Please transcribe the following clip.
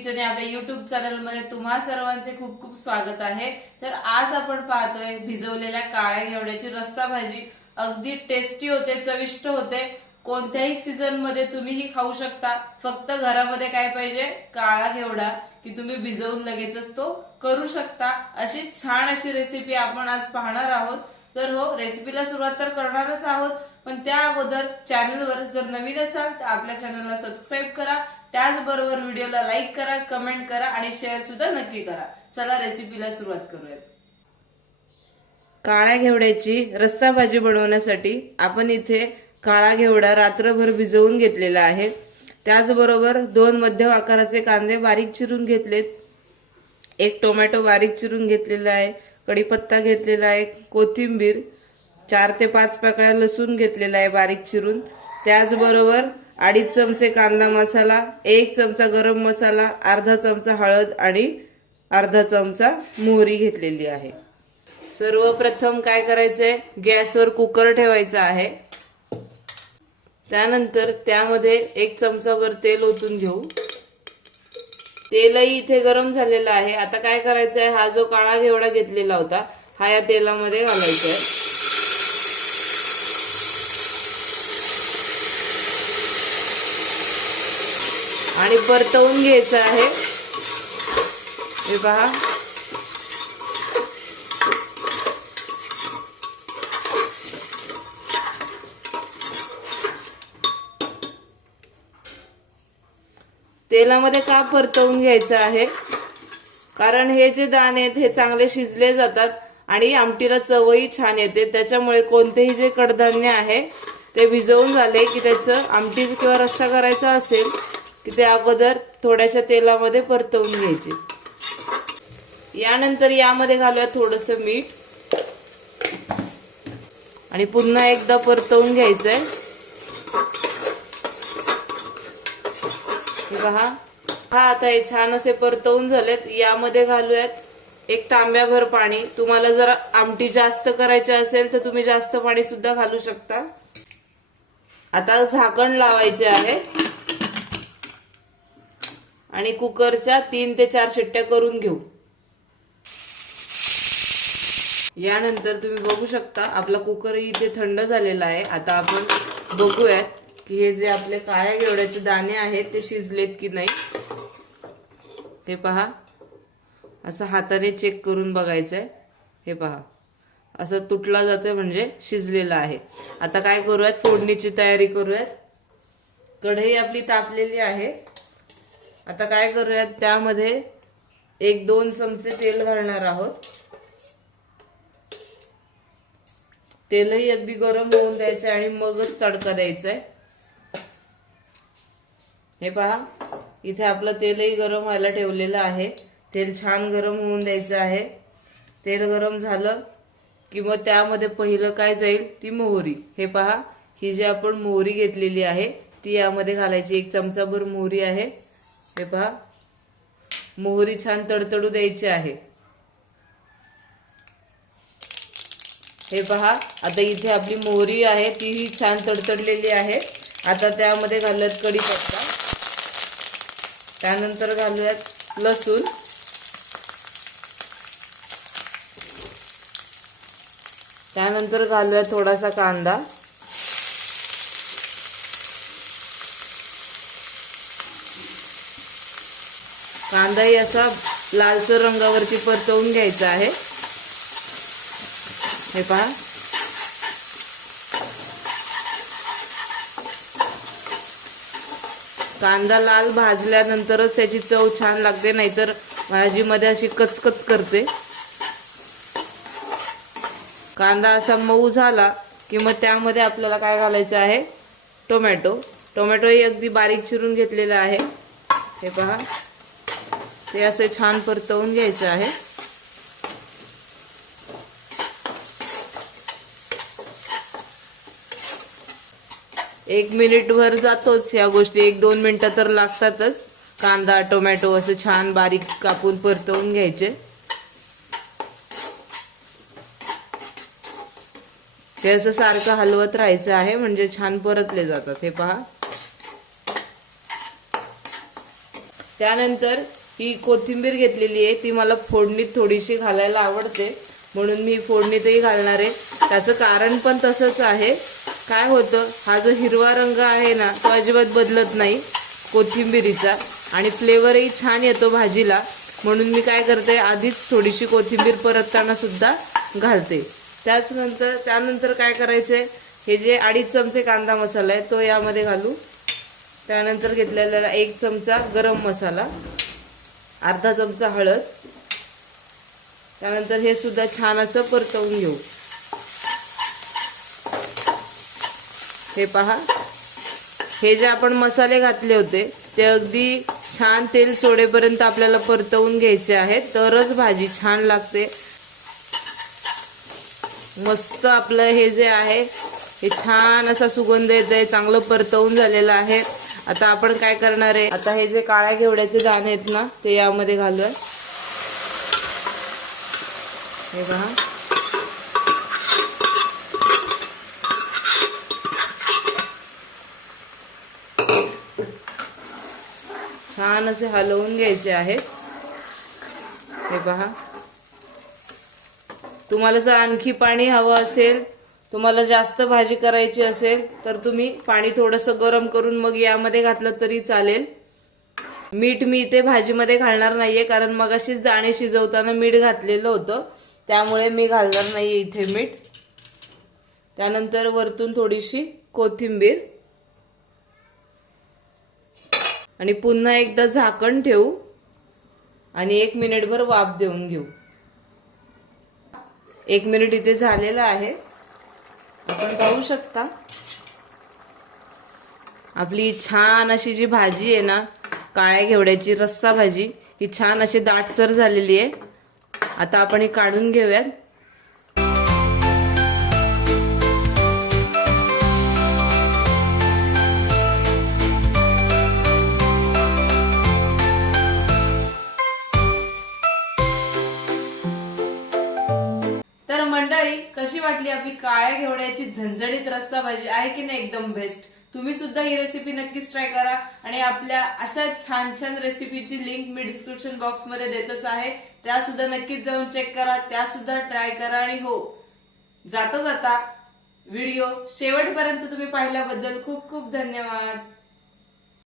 Kitchen या आपल्या YouTube चॅनलमध्ये तुम्हा सर्वांचे खूप खूप स्वागत आहे. तर आज आपण पाहतोय भिजवलेल्या काळ्या घेवड्याची रस्सा भाजी. अगदी टेस्टी होते चविष्ट होते. कोणत्याही सीझनमध्ये तुम्ही ही खाऊ शकता. फक्त घरामध्ये काय पाहिजे? काळा घेवडा की तुम्ही भिजवून लगेचच तो करू शकता. अशी छान अशी रेसिपी आपण आज पाहणार आहोत. तर हो रेसिपीला सुरुवात तर करणारच आहोत. पण त्या अगोदर चॅनलवर जर नवीन असाल तर आपल्या चॅनलला सबस्क्राईब करा. त्याचबरोबर व्हिडिओला लाईक करा कमेंट करा आणि शेअर सुद्धा नक्की करा. चला रेसिपीला सुरुवात करूयात. काळ्या घेवड्याची रस्सा भाजी बनवण्यासाठी आपण इथे काळा घेवडा रात्रभर भिजवून घेतलेला आहे. त्याचबरोबर दोन मध्यम आकाराचे कांदे बारीक चिरून घेतलेत. एक टोमॅटो बारीक चिरून घेतलेला आहे कढीपत्ता घेतलेला आहे कोथिंबीर चार ते पाच पाकळ्या लसूण घेतलेला आहे बारीक चिरून. त्याचबरोबर अडीच चमचे कांदा मसाला एक चमचा गरम मसाला अर्धा चमचा हळद आणि अर्धा चमचा मोहरी घेतलेली आहे. सर्वप्रथम काय करायचंय? गॅसवर कुकर ठेवायचा आहे. त्यानंतर त्यामध्ये एक चमचाभर तेल ओतून घेऊ. तेलही इथे गरम झालेलं आहे. आता काय करायचं आहे हा जो काळा घेवडा घेतलेला होता हा या तेलामध्ये घालायचा आहे आणि परतवून घ्यायचं आहे. हे पहा. तेलामध्ये का परतवून घ्यायचं आहे? कारण हे जे दाणे आहेत हे चांगले शिजले जातात आणि आमटीला चवही छान येते. त्याच्यामुळे कोणतेही जे कडधान्य आहे ते भिजवून झाले की त्याचं आमटी किंवा रस्सा करायचा असेल की ते अगोदर थोड्याशा तेलामध्ये परतवून घ्यायचे. यानंतर यामध्ये घालूया थोडस मीठ. आणि पुन्हा एकदा परतवून घ्यायचंय. हे पहा हा आता हे छान असे परतवून झालेत. यामध्ये घालूयात एक तांब्याभर पाणी. तुम्हाला जर आमटी जास्त करायची असेल तर तुम्ही जास्त पाणी सुद्धा घालू शकता. आता झाकण लावायचे आहे. आणि कुकरच्या तीन ते चार शिट्ट्या करून घेऊ. यानंतर तुम्ही बघू शकता आपला कुकर इथे थंड झालेला आहे. आता आपण बघूयात की हे जे आपले काळ्या घेवड्याचे दाणे आहेत ते शिजलेत की नाही. हे पहा. असं हाताने चेक करून बघायचं आहे हे पहा. असं तुटला जातोय म्हणजे शिजलेला आहे. आता काय करूयात? फोडणीची तयारी करूयात. कढई आपली तापलेली आहे. आता काय करूयात त्यामध्ये एक दोन चमचे तेल घालणार आहोत. तेलही अगदी गरम होऊन द्यायचं आहे आणि मगच तडका द्यायचा आहे हे पहा इथे आपलं तेलही गरम व्हायला ठेवलेलं आहे. तेल छान गरम होऊन द्यायचं आहे. तेल गरम झालं की मग त्यामध्ये पहिलं काय जाईल? ती मोहरी. हे पहा ही जी आपण मोहरी घेतलेली आहे ती यामध्ये घालायची. एक चमचाभर मोहरी आहे. हे पहा. मोहरी छान तडतडू द्यायची आहे. हे पहा. आता इथे आपली मोहरी आहे तीही छान तडतडलेली आहे. आता त्यामध्ये घालूयात कढीपत्ता. त्यानंतर घालूयात लसूण. त्यानंतर घालूयात थोडासा कांदा. कांदाही असा लालसर रंगावरती परतवून घ्यायचा आहे. हे पहा. कांदा लाल भाजल्यानंतरच त्याची चव छान लागते नाहीतर भाजीमध्ये अशी कचकच करते. कांदा असा मऊ झाला की मग त्यामध्ये आपल्याला काय घालायचं आहे? टोमॅटो. टोमॅटोही अगदी बारीक चिरून घेतलेला आहे. हे पहा. ते असे छान परतवून घ्यायचं आहे. एक मिनिटभर जातोच. या गोष्टी एक दोन मिनटं तर लागतातच. कांदा टोमॅटो असं छान बारीक कापून परतवून घ्यायचे. ते असं सारखं हलवत राहायचं आहे म्हणजे छान परतले जातात. हे पहा. त्यानंतर ही कोथिंबीर घेतलेली आहे ती मला फोडणीत थोडीशी घालायला आवडते. म्हणून मी फोडणीतही घालणार आहे. त्याचं कारण पण तसंच आहे. काय होतं हा जो हिरवा रंग आहे ना तो अजिबात बदलत नाही कोथिंबिरीचा. आणि फ्लेवरही छान येतो भाजीला. म्हणून मी काय करते आधीच थोडीशी कोथिंबीर परतताना सुद्धा घालते. त्याचनंतर त्यानंतर काय करायचंय हे जे अडीच चमचे कांदा मसाला आहे तो यामध्ये घालू. त्यानंतर घेतलेला एक चमचा गरम मसाला. अर्धा चमचा हळद. त्यानंतर हे सुद्धा छान असं परतवून घेऊ. हे पहा. हे जे आपण मसाले घातले होते ते अगदी छान तेल सोडेपर्यंत आपल्याला परतवून घ्यायचे आहेत. तरच भाजी छान लागते. मस्त आपलं हे जे आहे हे छान असा सुगंध येत आहे चांगलं परतवून झालेलं आहे. आता आपण काय करणार आहे? आता हे जे काळ्या घेवड्याचे दाणे आहेत ना ते यामध्ये घालूया. हे पहा छान असे हलवून घ्यायचे आहेत. हे पहा तुम्हाला जर आणखी पाणी हवं असेल तुम्हाला जास्त भाजी करायची असेल तर तुम्ही पाणी थोडंसं गरम करून मग यामध्ये घातलं तरी चालेल. मीठ मी इथे भाजीमध्ये घालणार नाहीये कारण मग अशीच दाणे शिजवताना मीठ घातलेलं होतं. त्यामुळे मी घालणार नाहीये इथे मीठ. त्यानंतर वरतून थोडीशी कोथिंबीर. आणि पुन्हा एकदा झाकण ठेवू. आणि एक मिनिटभर वाफ देऊन घेऊ. एक मिनिट इथे झालेलं आहे. आपण पाहू शकता. आपली छान अशी जी भाजी आहे ना काळ्या घेवड्याची रस्सा भाजी ही छान अशी दाटसर झालेली आहे. आता आपण ही काढून घेऊयात. तर मंडळी कशी वाटली आपली काळ्या घेवड्याची झणझणीत रस्सा भाजी आहे की नाही एकदम बेस्ट तुम्ही सुद्धा ही रेसिपी नक्कीच ट्राय करा आणि आपल्या अशा छान छान रेसिपीची लिंक मी डिस्क्रिप्शन बॉक्समध्ये देतच आहे. त्या सुद्धा नक्कीच जाऊन चेक करा त्या सुद्धा ट्राय करा आणि हो. जाता जाता व्हिडिओ शेवटपर्यंत तुम्ही पाहिल्याबद्दल खूप खूप धन्यवाद.